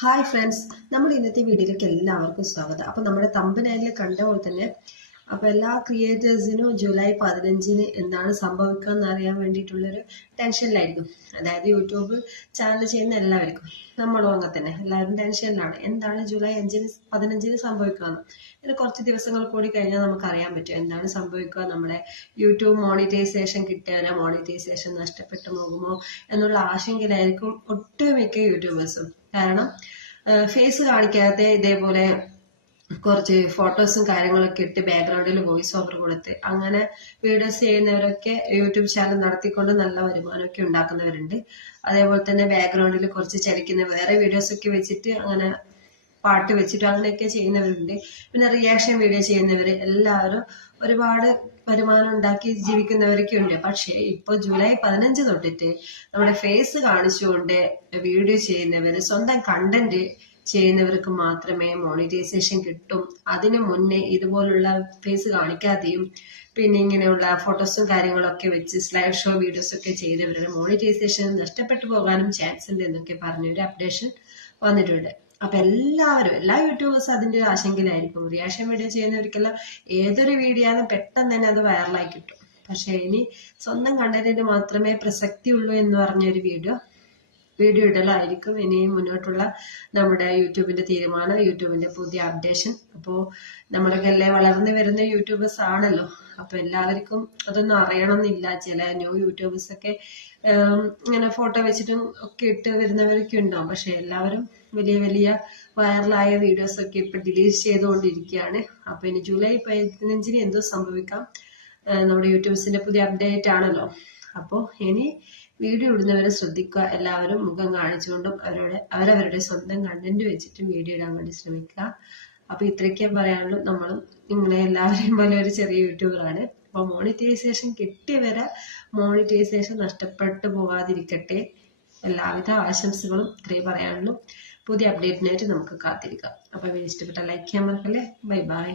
Hi friends നമ്മൾ ഇന്നത്തെ വീഡിയോയിലേക്ക് എല്ലാവർക്കും സ്വാഗതം. അപ്പോൾ നമ്മുടെ തമ്പനയിൽ കണ്ട പോലെ തന്നെ അപ്പോൾ എല്ലാ ക്രിയേറ്റേഴ്സിനും ജൂലൈ പതിനഞ്ചിന് എന്താണ് സംഭവിക്കുക എന്ന് അറിയാൻ വേണ്ടിയിട്ടുള്ളൊരു ടെൻഷനിലായിരിക്കും അതായത് യൂട്യൂബ് ചാനൽ ചെയ്യുന്ന എല്ലാവർക്കും. നമ്മളും അങ്ങനെ തന്നെ. എല്ലാവരും ടെൻഷനിലാണ് എന്താണ് ജൂലൈ അഞ്ചിന് പതിനഞ്ചിന് സംഭവിക്കുകയെന്ന് ഇനി കുറച്ച് ദിവസങ്ങൾ കൂടി കഴിഞ്ഞാൽ നമുക്ക് അറിയാൻ പറ്റും. എന്താണ് സംഭവിക്കുക? നമ്മുടെ യൂട്യൂബ് മോണിറ്റൈസേഷൻ കിട്ടിയാലോ? മോണിറ്റൈസേഷൻ നഷ്ടപ്പെട്ടു പോകുമോ? എന്നുള്ള ആശങ്കയിലായിരിക്കും ഒട്ടുമിക്ക യൂട്യൂബേഴ്സും കാരണം ഫേസ് കാണിക്കാതെ ഇതേപോലെ കുറച്ച് ഫോട്ടോസും കാര്യങ്ങളൊക്കെ ഇട്ട് ബാക്ക്ഗ്രൗണ്ടിൽ വോയിസ് ഓവർ കൊടുത്ത് അങ്ങനെ വീഡിയോസ് ചെയ്യുന്നവരൊക്കെ യൂട്യൂബ് ചാനൽ നടത്തിക്കൊണ്ട് നല്ല വരുമാനമൊക്കെ ഉണ്ടാക്കുന്നവരുണ്ട്. അതേപോലെ തന്നെ ബാക്ക്ഗ്രൗണ്ടിൽ കുറച്ച് ചലിക്കുന്ന വേറെ വീഡിയോസ് ഒക്കെ വെച്ചിട്ട് അങ്ങനെ പാട്ട് വെച്ചിട്ട് അങ്ങനെയൊക്കെ ചെയ്യുന്നവരുണ്ട്. പിന്നെ റിയാക്ഷൻ വീഡിയോ ചെയ്യുന്നവർ എല്ലാവരും ഒരുപാട് വരുമാനം ഉണ്ടാക്കി ജീവിക്കുന്നവരൊക്കെ ഉണ്ട്. പക്ഷേ ഇപ്പോൾ ജൂലൈ പതിനഞ്ച് തൊട്ടിട്ട് നമ്മുടെ ഫേസ് കാണിച്ചുകൊണ്ട് വീഡിയോ ചെയ്യുന്നവർ സ്വന്തം കണ്ടന്റ് ചെയ്യുന്നവർക്ക് മാത്രമേ മോണിറ്റൈസേഷൻ കിട്ടും. അതിനു മുന്നേ ഇതുപോലുള്ള ഫേസ് കാണിക്കാതെയും പിന്നെ ഇങ്ങനെയുള്ള ഫോട്ടോസും കാര്യങ്ങളൊക്കെ വെച്ച് സ്ലൈഡ് ഷോ വീഡിയോസ് ഒക്കെ ചെയ്തവരുടെ മോണിറ്റൈസേഷൻ നഷ്ടപ്പെട്ടു പോകാനും ചാൻസ് ഉണ്ട് എന്നൊക്കെ പറഞ്ഞൊരു അപ്ഡേഷൻ വന്നിട്ടുണ്ട്. അപ്പൊ എല്ലാവരും എല്ലാ യൂട്യൂബേഴ്സും അതിന്റെ ഒരു ആശങ്കയിലായിരിക്കും. റിയാക്ഷൻ വീഡിയോ ചെയ്യുന്നവർക്കെല്ലാം ഏതൊരു വീഡിയോ ആണ് പെട്ടെന്ന് തന്നെ അത് വൈറലായി കിട്ടും. പക്ഷെ ഇനി സ്വന്തം കണ്ടന്റിന് മാത്രമേ പ്രസക്തി ഉള്ളൂ എന്ന് പറഞ്ഞൊരു വീഡിയോ വീഡിയോ ഇടലായിരിക്കും ഇനിയും മുന്നോട്ടുള്ള നമ്മുടെ യൂട്യൂബിന്റെ തീരുമാനം യൂട്യൂബിന്റെ പുതിയ അപ്ഡേഷൻ. അപ്പോൾ നമ്മളൊക്കെ അല്ലേ വളർന്നു വരുന്ന യൂട്യൂബേഴ്സ് ആണല്ലോ. അപ്പൊ എല്ലാവർക്കും അതൊന്നും അറിയണമെന്നില്ല. ചില ന്യൂ യൂട്യൂബേഴ്സ് ഒക്കെ ഇങ്ങനെ ഫോട്ടോ വെച്ചിട്ടും ഒക്കെ ഇട്ട് വരുന്നവരൊക്കെ ഉണ്ടാവും. പക്ഷെ എല്ലാവരും വലിയ വലിയ വൈറലായ വീഡിയോസ് ഒക്കെ ഇപ്പൊ ഡിലീറ്റ് ചെയ്തുകൊണ്ടിരിക്കുകയാണ്. അപ്പൊ ഇനി ജൂലൈ പതിനഞ്ചിന് എന്തോ സംഭവിക്കാം. നമ്മുടെ യൂട്യൂബ്സിന്റെ പുതിയ അപ്ഡേറ്റ് ആണല്ലോ. അപ്പോൾ ഇനി വീഡിയോ ഇടുന്നവരെ ശ്രദ്ധിക്കുക. എല്ലാവരും മുഖം കാണിച്ചുകൊണ്ടും അവരുടെ അവരവരുടെ സ്വന്തം കണ്ടന്റ് വെച്ചിട്ടും വീഡിയോ ഇടാൻ വേണ്ടി ശ്രമിക്കുക. അപ്പോൾ ഇത്രയൊക്കെ പറയാനുള്ളൂ. നമ്മളും ഇങ്ങനെ എല്ലാവരെയും പോലെ ഒരു ചെറിയ യൂട്യൂബറാണ് അപ്പോൾ മോണിറ്റൈസേഷൻ കിട്ടിയവരെ മോണിറ്റൈസേഷൻ നഷ്ടപ്പെട്ടു പോകാതിരിക്കട്ടെ എല്ലാവിധ ആശംസകളും ഇത്രയും പറയാനുള്ളൂ. പുതിയ അപ്ഡേറ്റിനായിട്ട് നമുക്ക് കാത്തിരിക്കാം. അപ്പൊ വീഡിയോ ഇഷ്ടപ്പെട്ട ലൈക്ക് ചെയ്യാൻ മറക്കല്ലേ? Bye bye